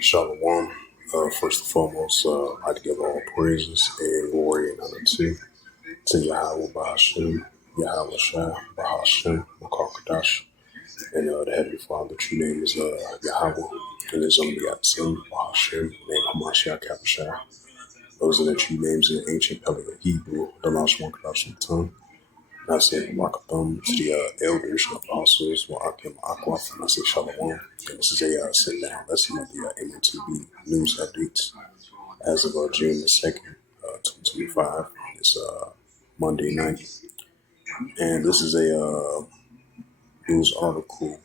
Shalom. First and foremost, I give all praises and glory and honor to Yahweh Bahashem, Yahweh Shah, Bahashem, Makakadash, and the Heavenly Father. True name is Yahweh, and his only begotten Son, Bahashem, named Hamashiach Kabashah. Those are the true names in ancient Paleo Hebrew, the last one Kadash in tongue. And I say Markathum to the elders, apostles, Wa'akim Akwaf, and I say Shalom. And this is a sit down lesson of the M.O.T.B news updates as of June the 2nd, 2025. It's Monday night. And this is a news article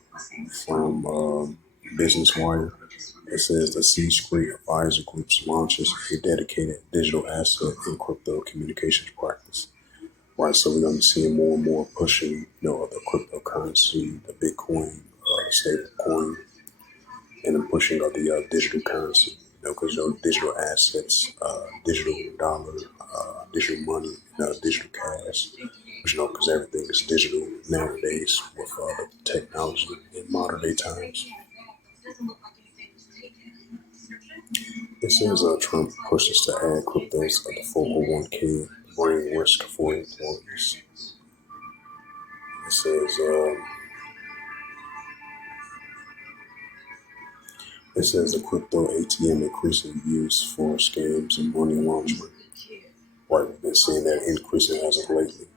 from Business Wire. It says the C-Suite Advisor Group launches a dedicated digital asset and crypto communications practice. Right, so we're going to be seeing more and more pushing, the cryptocurrency, the Bitcoin, stable coin, and the pushing of the digital currency, because digital assets, digital dollar, digital money, digital cash, because everything is digital nowadays with the technology in modern day times. It says Trump pushes to add cryptos to the 401k, bring risk for employees. It says the crypto ATM increasing use for scams and money laundering. Right, we've been seeing that increasing as of lately.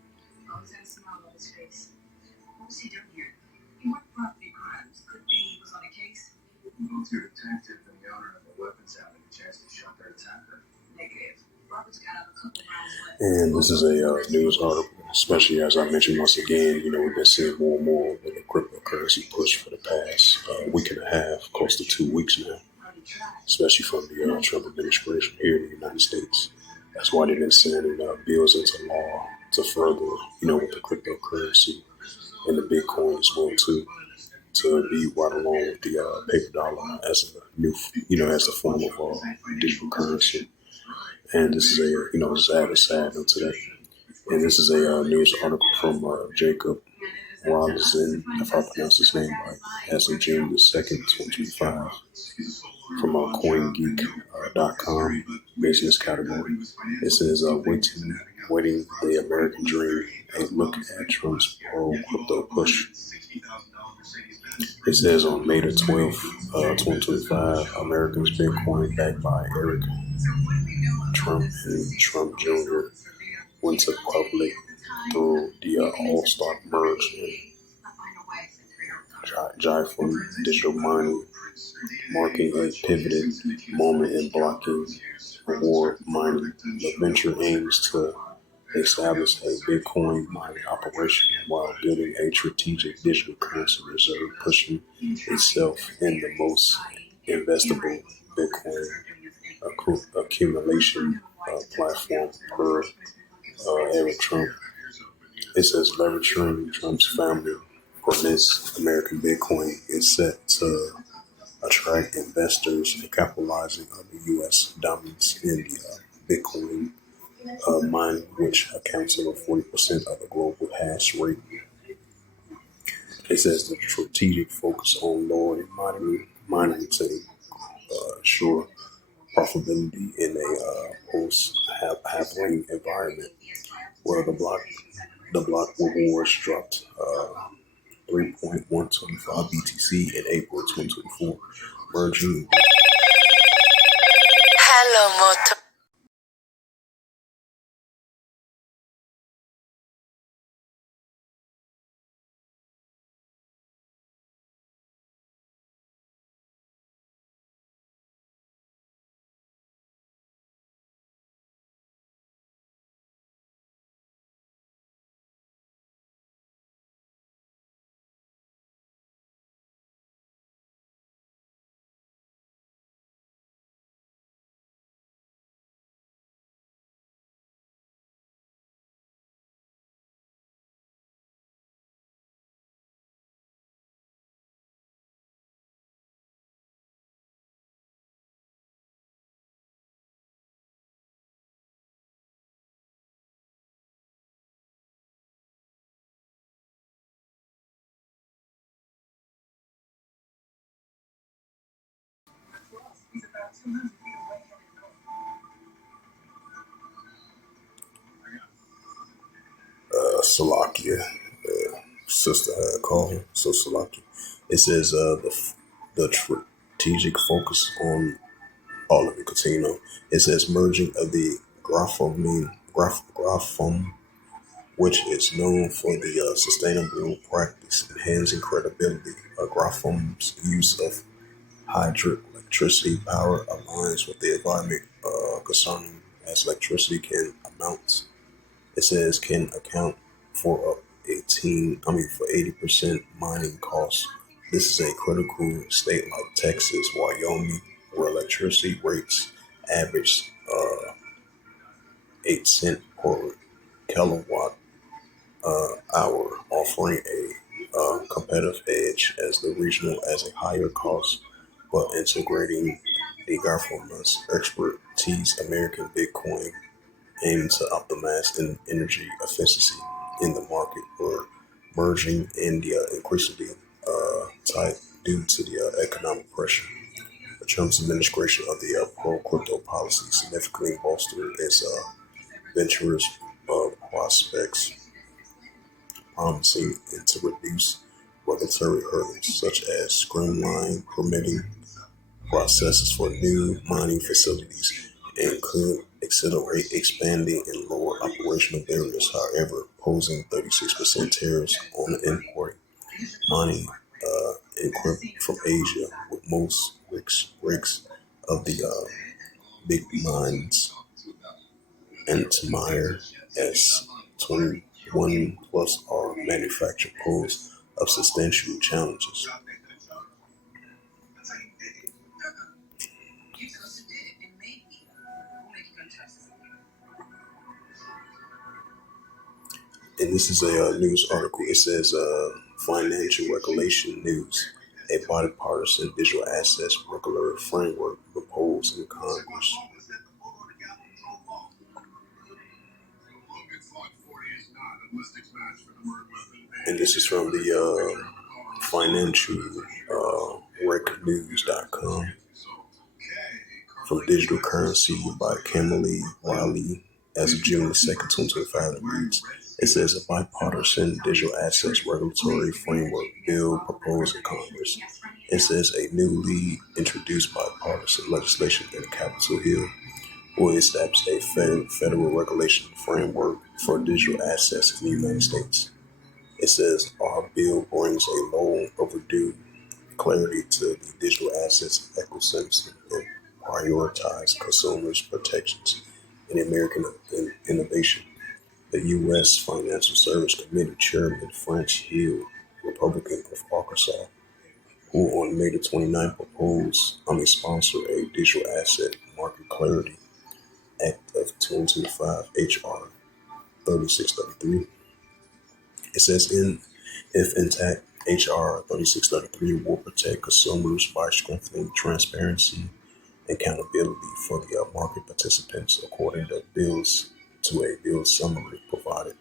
And this is a news article, especially as I mentioned once again, we've been seeing more and more with the cryptocurrency push for the past week and a half, close to 2 weeks now, especially from the Trump administration here in the United States. That's why they've been sending bills into law to further, with the cryptocurrency and the Bitcoin as well too, to be right along with the paper dollar as a new, as a form of digital currency. And this is a sad note to that. And this is a news article from Jacob Robinson, if I pronounce his name right, as of June the 2nd, 2025, from CoinGeek.com business category. It says, waiting the American dream, a look at Trump's pro-crypto push. It says on May the 12th, 2025, Americans Bitcoin backed by Eric Trump and Trump Jr. went to public through the all-stock merge and Jifun digital mining, marking a pivoted moment in blocking reward mining. The venture aims to establish a Bitcoin mining operation while building a strategic digital currency reserve, pushing itself in the most investable Bitcoin accumulation platform per Eric Trump. It says leveraging Trump's family for this American Bitcoin is set to attract investors and capitalizing on the U.S. dominance in the Bitcoin mining, which accounts for 40% of the global hash rate. It says the strategic focus on lowering mining to ensure profitability in a post-halving environment where the block rewards dropped 3.125 BTC in April 2024, merging. Hello, M.O.T.B. Salakia, sister had called him. So Salakia. It says the strategic focus on all of it. Continue on. It says merging of the graphome, which is known for the sustainable practice, enhancing credibility. Graphome's use of hydroelectricity power aligns with the environment concerning as electricity can amount. It says can account for 80% mining costs. This is a critical state like Texas, Wyoming, where electricity rates average 8 cents per kilowatt hour, offering a competitive edge as the regional as a higher cost, but integrating the government's expertise, American Bitcoin aim to optimize energy efficiency in the market or merging India increasingly tight due to the economic pressure. The Trump's administration of the pro-crypto policy significantly bolstered its venturous prospects, promising it to reduce regulatory hurdles such as streamline permitting processes for new mining facilities and could accelerate expanding and lower operational barriers, however, posing 36% tariffs on import mining equipment from Asia, with most rigs of the big mines and Tamir S21 plus are manufactured pose of substantial challenges. And this is a news article. It says financial regulation news. A bipartisan digital assets regulatory framework proposed in Congress. And this is from the financial recnews.com. From Digital Currency by Kimberly Wiley as of June 2nd, 2025, it reads, it says a bipartisan digital assets regulatory framework bill proposed in Congress. It says a newly introduced bipartisan legislation in Capitol Hill will establish a federal regulation framework for digital assets in the United States. It says our bill brings a long overdue clarity to the digital assets ecosystem and prioritize consumers' protections and American innovation. The U.S. Financial Service Committee Chairman French Hill, Republican of Arkansas, who on May the 29th sponsored a Digital Asset Market Clarity Act of 2025, H.R. 3633. It says if intact, H.R. 3633 will protect consumers by strengthening transparency and accountability for the market participants, according to a bill summary provided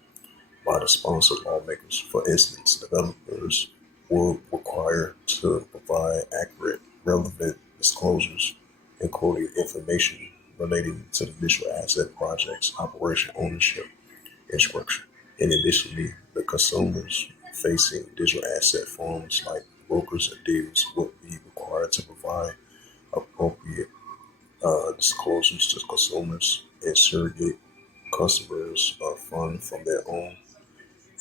by the sponsored lawmakers. For instance, developers will require to provide accurate, relevant disclosures, including information relating to the digital asset project's operation, ownership, and structure. And additionally, the consumers facing digital asset firms like brokers and dealers will be required to provide appropriate disclosures to consumers and surrogate customers fund from their own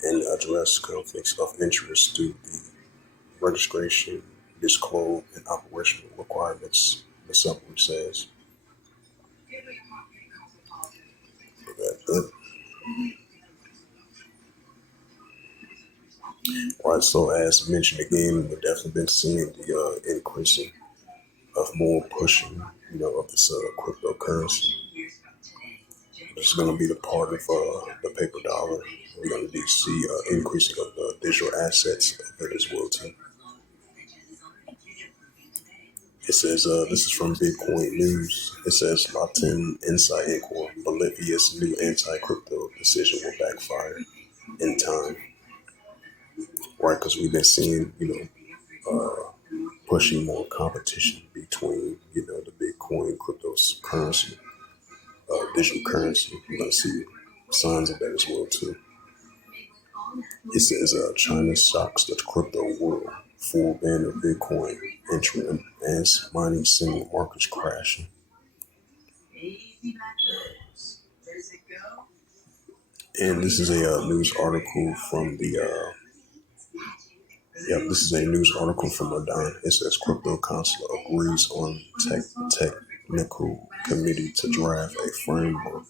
and address conflicts of interest through the registration, disclosure, and operational requirements, the summary says. Right, so as mentioned again, we've definitely been seeing the increasing of more pushing, of this cryptocurrency. This is going to be the part of the paper dollar. We're going to see increasing of the digital assets of it as well too. It says this is from Bitcoin News. It says Latin Insight Inc. Bolivia's new anti-crypto decision will backfire in time. Right, because we've been seeing, pushing more competition between, the Bitcoin cryptocurrency, digital currency. Let's see signs of that as well too. It says China shocks the crypto world. Full ban of Bitcoin entry as mining signal markets crashing. And this is a news article from the this is a news article from Madon. It says crypto council agrees on technical committee to draft a framework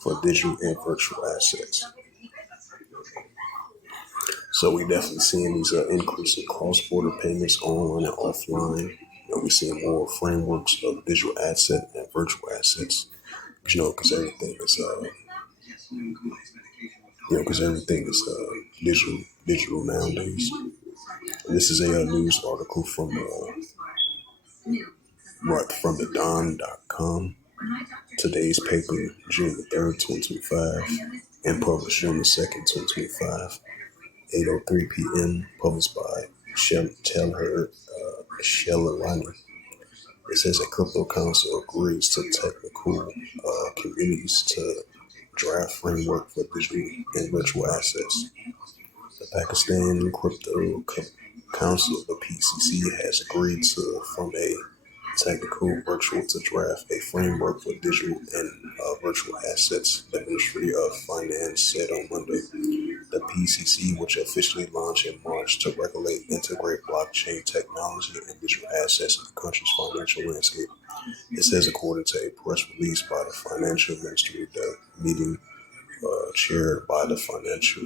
for digital and virtual assets. So we definitely seeing these increase in cross-border payments online and offline. We're seeing more frameworks of digital asset and virtual assets. Because everything is digital nowadays. And this is a news article from the Don.com. Today's paper, June the 3rd, 2025, and published June the 2nd, 2025, 8:03 p.m., published by Shellerani. It says a crypto council agrees to technical committees to draft framework for digital and virtual assets. The Pakistan Crypto Council, the PCC, has agreed to form a technical virtual to draft a framework for digital and virtual assets, the Ministry of Finance said on Monday. The PCC, which officially launched in March to regulate, integrate blockchain technology and digital assets in the country's financial landscape. It says, according to a press release by the Financial Ministry, the meeting chaired by the Finance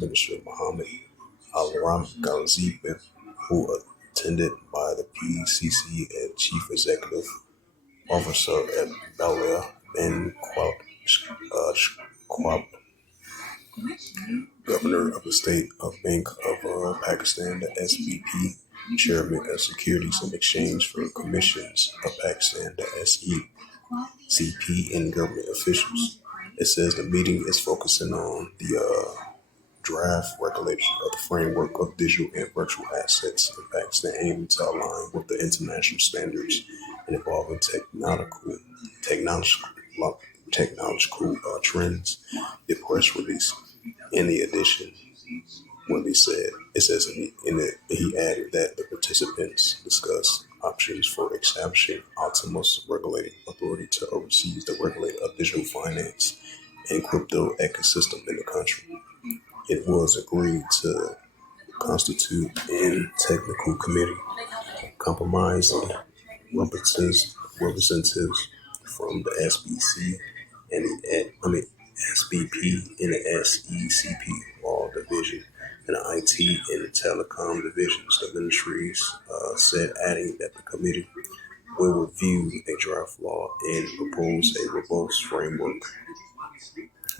Minister Mohammed Al-Ghazib, who attended by the PCC and Chief Executive Officer at Balia Ben Kwab, Governor of the State of Bank of Pakistan, the SBP, Chairman of Securities and Exchange for Commissions of Pakistan, the SECP, and government officials. It says the meeting is focusing on the draft regulation of the framework of digital and virtual assets in Pakistan, aiming to align with the international standards and evolving technological trends. The press release, in the addition, what he said, it says he added that the participants discussed options for establishing autonomous regulating authority to oversee the regulator of digital finance and crypto ecosystem in the country. It was agreed to constitute a technical committee comprising representatives from the SBC and SBP and the SECP law division and the IT and the telecom divisions. The ministries said, adding that the committee will review a draft law and propose a robust framework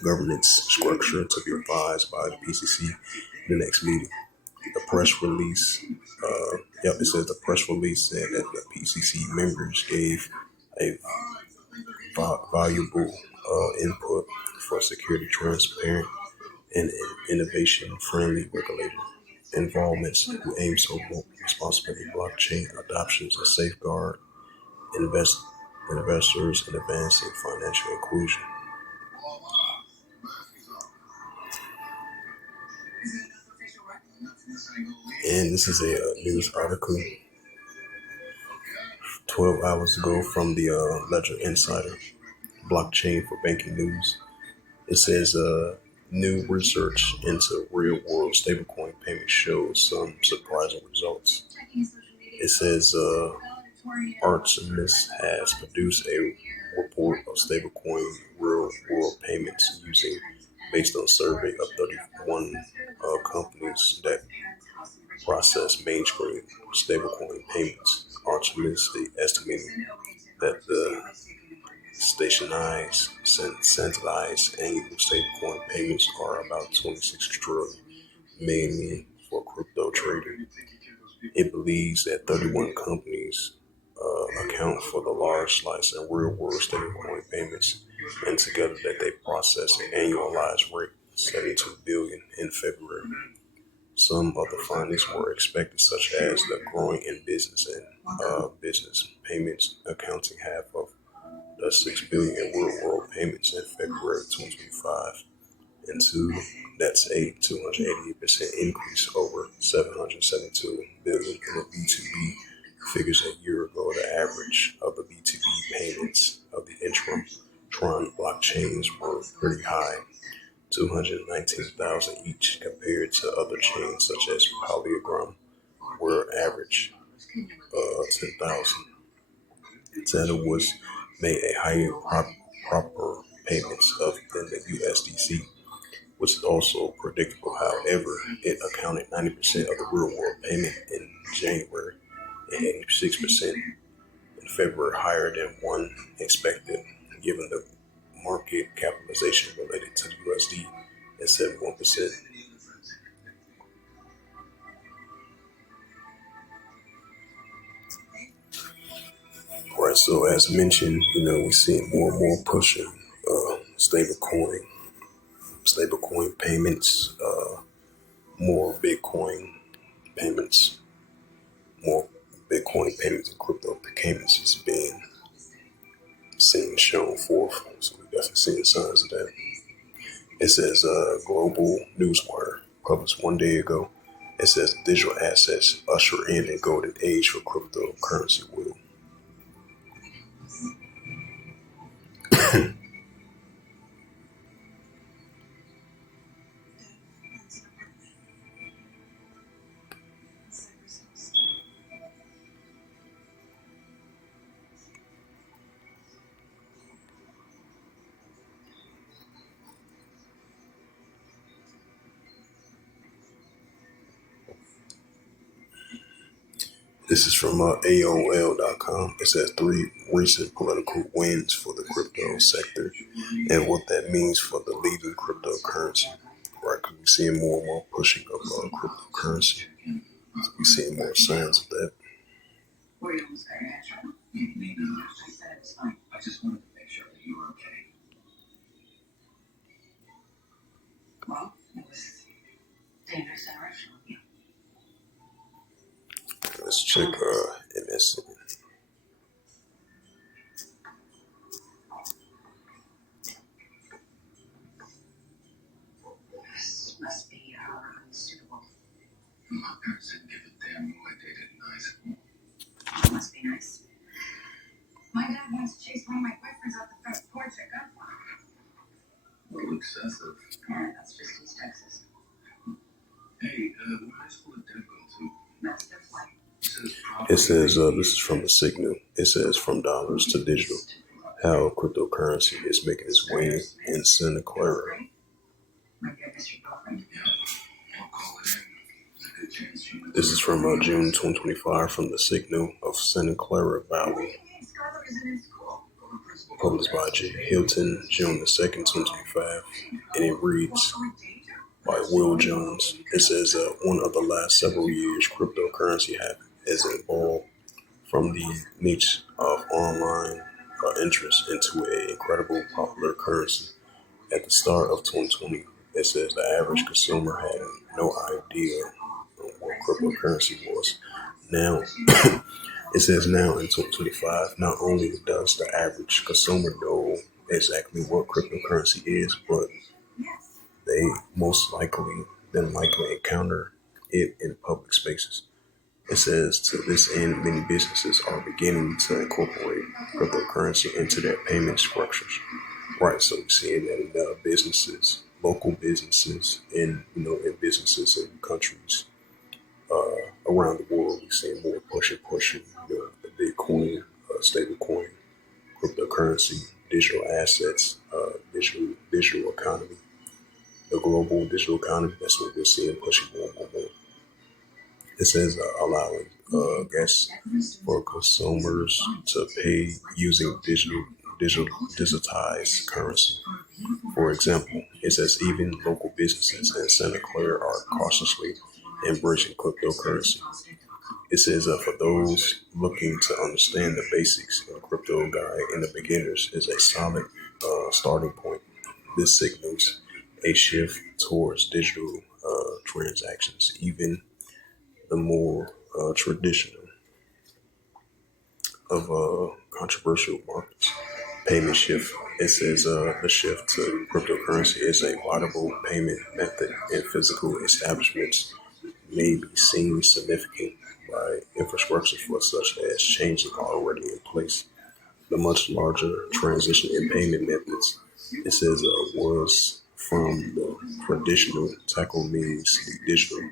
governance structure to be revised by the PCC in the next meeting. The press release, it says the press release said that the PCC members gave a valuable input for security, transparent, and innovation-friendly regulator involvements who aims to promote responsibility, blockchain adoptions, and safeguard investors in advancing financial inclusion. And this is a news article 12 hours ago from the Ledger Insider, blockchain for banking news. It says new research into real-world stablecoin payments shows some surprising results. It says Artemis has produced a report of stablecoin real-world payments based on a survey of 31 companies that process mainstream stablecoin payments. Artemis estimating that the centralized annual stablecoin payments are about 26 trillion, mainly for crypto trading. It believes that 31 companies account for the large slice of real-world stablecoin payments, and together that they process an annualized rate of 72 billion in February. Some of the findings were expected, such as the growing in business and business payments, accounting half of the 6 billion in real world payments in February 2025. And two, that's a 288% increase over 772 billion in the B2B figures a year ago. The average of the B2B payments of the interim Tron blockchains were pretty high, 219,000 each, compared to other chains such as Polygram, where average 10,000. Tether was made a higher proper payments of than the USDC, which is also predictable. However, it accounted 90% of the real world payment in January and 86% in February, higher than one expected, given the market capitalization related to the USD at 71%. Right, so as mentioned, we're seeing more and more pushing stablecoin payments, more payments, more Bitcoin payments and crypto payments is being seen shown forth. So we definitely seeing signs of that. It says Global Newswire published one day ago. It says digital assets usher in a golden age for cryptocurrency will. This is from AOL.com. It says 3 recent political wins for the crypto sector and what that means for the leading cryptocurrency. Right, because we're seeing more and more pushing of cryptocurrency. So we're seeing more signs of that. Let's check MSN. Must be unsuitable. My parents didn't give a damn who I dated in high school. It must be nice. My dad once chased one of my boyfriends out the front porch at gunpoint. A little excessive. Yeah, that's just East Texas. Hey, what high school did Dad go to? That's their flight. It says, this is from the Signal. It says, from dollars to digital, how cryptocurrency is making its way in Santa Clara. This is from June 2025 from the Signal of Santa Clara Valley, published by J. Hilton, June the 2nd, 2025, and it reads by Will Jones. It says, one of the last several years, cryptocurrency has evolved from the niche of online interest into an incredible popular currency. At the start of 2020, it says the average consumer had no idea what cryptocurrency was. Now, it says now in 2025, not only does the average consumer know exactly what cryptocurrency is, but they most likely encounter it in public spaces. It says to this end, many businesses are beginning to incorporate cryptocurrency into their payment structures. Right, so we're seeing that in businesses, local businesses, in businesses in countries around the world. We're seeing more pushing, the Bitcoin, stablecoin, cryptocurrency, digital assets, digital economy, the global digital economy. That's what we're seeing pushing more and more. It says allowing guests for consumers to pay using digitized currency. For example, it says even local businesses in Santa Clara are cautiously embracing cryptocurrency. It says for those looking to understand the basics, a crypto guide in the beginners is a solid starting point. This signals a shift towards digital transactions, even the more traditional of controversial markets. Payment shift. It says the shift to cryptocurrency is a viable payment method, and physical establishments may be seen significant by infrastructure for such as changing already in place. The much larger transition in payment methods, it says, was from the traditional tackle means to digital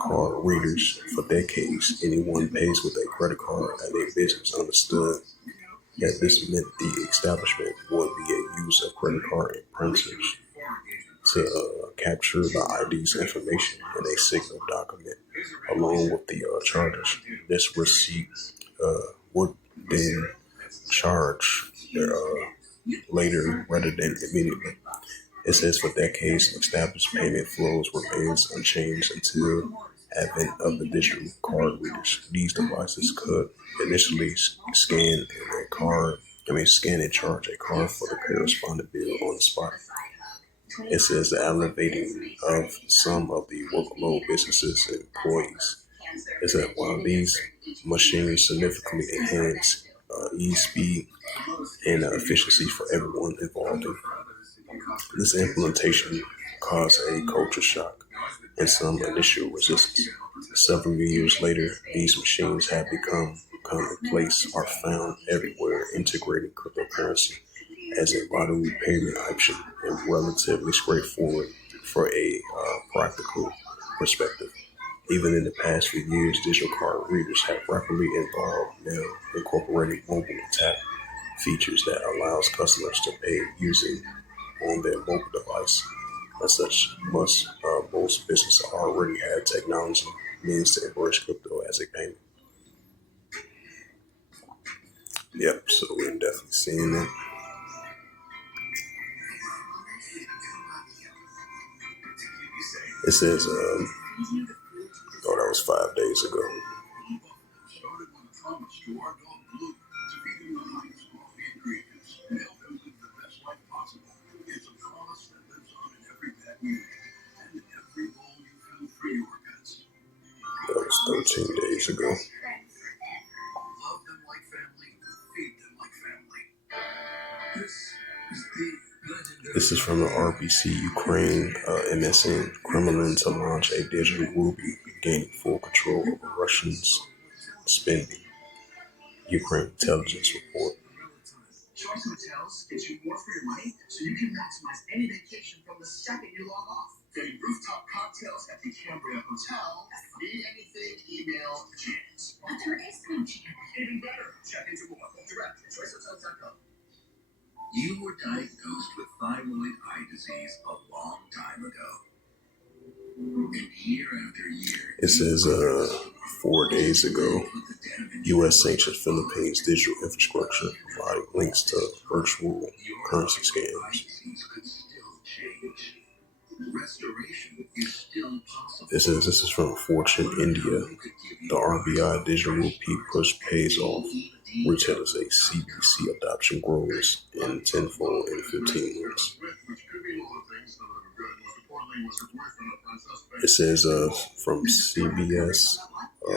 card readers. For decades, anyone pays with a credit card at a business understood that this meant the establishment would be a use of credit card imprinters to capture the ID's information in a signal document along with the charges. This receipt would then charge later rather than immediately. It says for decades, established payment flows remains unchanged until advent of the digital card readers. These devices could initially scan and charge a card for the corresponding bill on the spot. It says the elevating of some of the workload businesses and employees. It said while these machines significantly enhance ease, speed, and efficiency for everyone involved, this implementation caused a culture shock and some initial resistance. Several years later, these machines have become commonplace, are found everywhere, integrating cryptocurrency as a vital payment option and relatively straightforward for a practical perspective. Even in the past few years, digital card readers have rapidly evolved, now incorporating mobile tap features that allows customers to pay using on their mobile device. As such, most businesses already have technology means to embrace crypto as a payment. Yep, so we're definitely seeing that. It says, that was 5 days ago. That was 13 days ago. This is from the RBC Ukraine MSN. Kremlin to launch a digital ruby, gaining full control over Russians' spending. Ukraine intelligence report. Choice Hotels gives you more for your money so you can maximize any vacation from the second you log off. Getting rooftop cocktails at the Cambria Hotel. Need anything, email James. But there is no chance. Even better, check into more. Direct at choicehotels.com. You were diagnosed with thyroid eye disease a long time ago. And year after year, it says 4 days ago, U.S. sanctioned Philippines digital infrastructure, providing links to virtual currency scams. This is from Fortune India. The RBI digital rupee push pays off. Retailers say CBC adoption grows in tenfold in 15 months. It says from CBS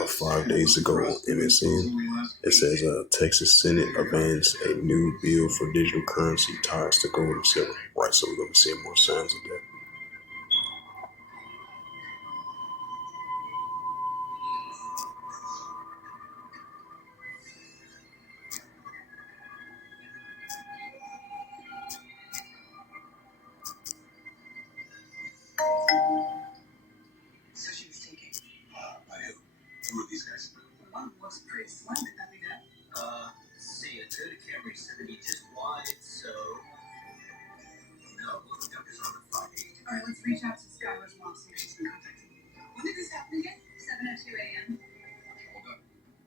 5 days ago on MSN. It says Texas Senate advanced a new bill for digital currency ties to gold and silver. Right, so we're going to see more signs of that. So she was taken. By who? Who are these guys? One looks pretty slim. Could that be that? See, a good Camry 70 just wide, so no. Look, Duckers on the 580. All right, let's reach out to Skylar's mom, see if she's been contacted. When did this happen again? 7:02 a.m. Hold up.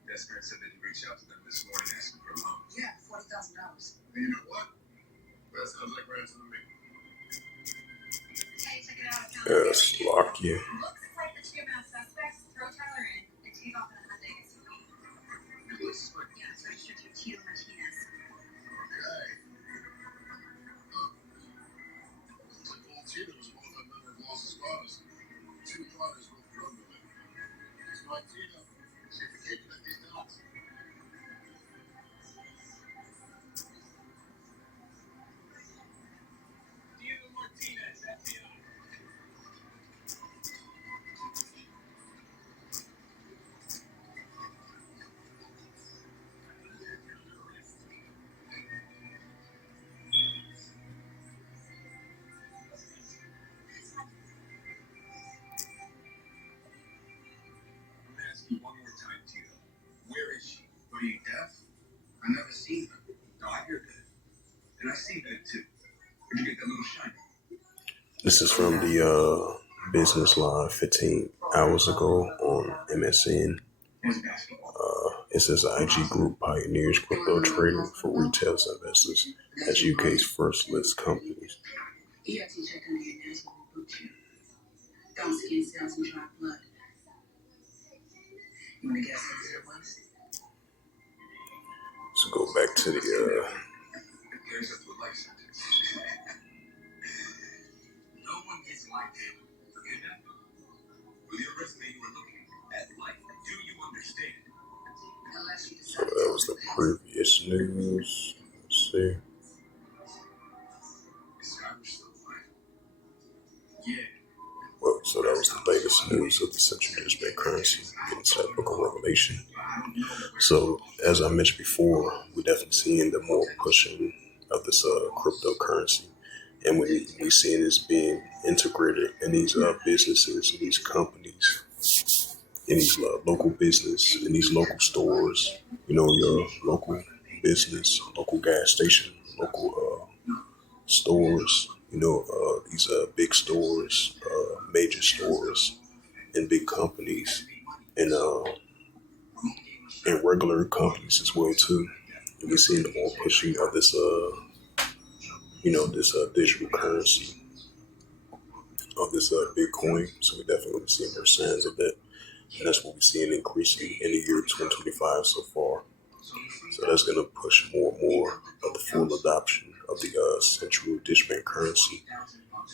Desperate said that he reached out to them this morning asking for a loan. Yeah, $40,000. You know what? That sounds like ransom to me. Hey, check it out. Yes, lock you. Looks like the two masked suspects throw Tyler in and take off in a Hyundai SUV. Yeah, it's registered to Tito Martinez. Okay. Looks like old Tito was one of the member of Lost Spadas. Two Ask you one more time, Tito. Where is she? Are you deaf? I never seen her. No, I hear good. And I see good too. Where'd you get that little shine? This is from the Business Line 15 hours ago on MSN. It says IG Group pioneers crypto trading for retail investors as UK's first list companies. Skin cells and dry blood. You want to guess who it was? So go back to the There's a life sentence. No one gets life. Forget that? With your resume, you were looking at life. Do you understand? so that was the previous news. Let's see. Is Irish still alive? Yeah. Well, so that was the latest news of the central digital currency inside the Book of Revelation. So as I mentioned before, we're definitely seeing the more pushing of this cryptocurrency, and we seeing this being integrated in these businesses, in these companies, in these local business, in these local stores. You know, your local business, local gas station, local stores. You know, these big stores, major stores, and big companies, and regular companies as well too. And we're seeing the more pushing of this, this digital currency of this Bitcoin. So we definitely seeing more signs of that, and that's what we're seeing increasing in the year 2025 so far. So that's going to push more and more of the full adoption of the central digital currency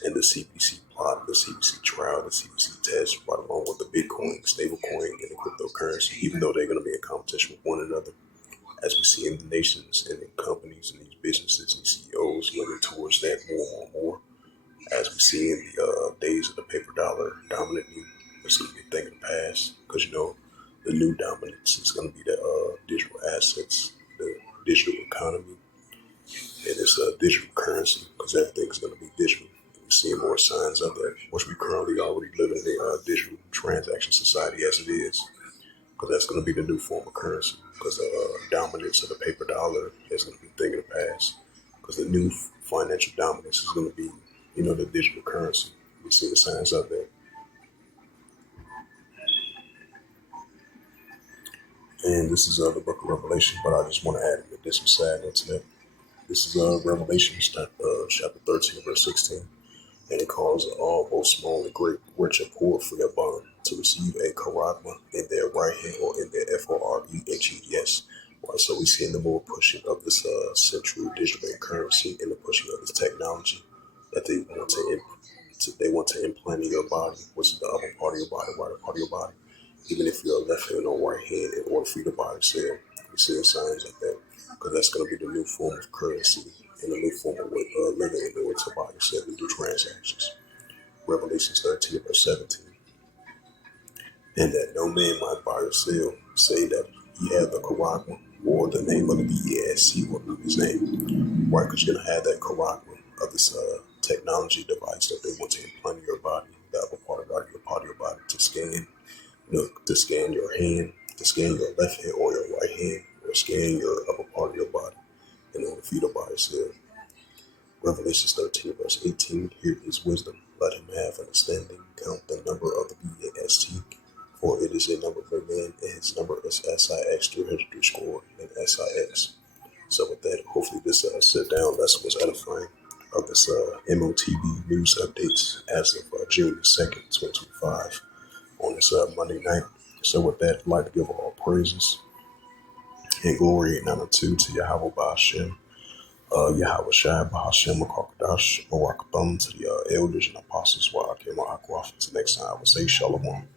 and the CBC plot, the CBC trial, the CBC test, right along with the Bitcoin, stablecoin, and the cryptocurrency, even though they're going to be in competition with one another, as we see in the nations and in companies and these businesses and CEOs moving towards that more and more, as we see in the days of the paper dollar dominating. It's going to be a thing of the past, because the new dominance is going to be the digital assets, the digital economy, and it's a digital currency, because everything's going to be digital. We're seeing more signs of that, which we currently already live in a digital transaction society as it is, because that's going to be the new form of currency, because the dominance of the paper dollar is going to be a thing of the past, because the new financial dominance is going to be, the digital currency. We see the signs of that. And this is the book of Revelation, but I just want to add a additional side into that. This is Revelation chapter 13, verse 16. And it calls all, both small and great, rich and poor, free or bond, to receive a charagma in their right hand or in their FOREHES. Right, so we see in the more pushing of this central digital currency and the pushing of this technology that they want to implant in your body, which is the upper part of your body, right part of your body. Even if you're left hand or right hand, in order for you to buy or sell, we're seeing signs like that, because that's going to be the new form of currency and a new form of living in order to buy or sell and do transactions. Revelation 13, verse 17. And that no man might buy or sell, say that he have the charagma or the name of the BESC or his name. Right, because you're going to have that charagma of this technology device that they want to implant in your body, the upper part of your body to scan. To scan your hand, to scan your left hand or your right hand, or scan your upper part of your body in order for you to buy or sell. Revelation 13, verse 18, here is wisdom. Let him have understanding. Count the number of the BAST, for it is a number of a man, and his number is SIX 300 score and SIX. So with that, hopefully this sit-down lesson was edifying of this M.O.T.B news updates as of June 2nd, 2025. On this Monday night. So with that, I'd like to give all praises and glory and honor to Yahweh Ba'ashem, Yahweh Shai Ba'ashem, Makakadash, Barakatham, to the elders and apostles, while I came on Akwaf. Until next time, I will say Shalom.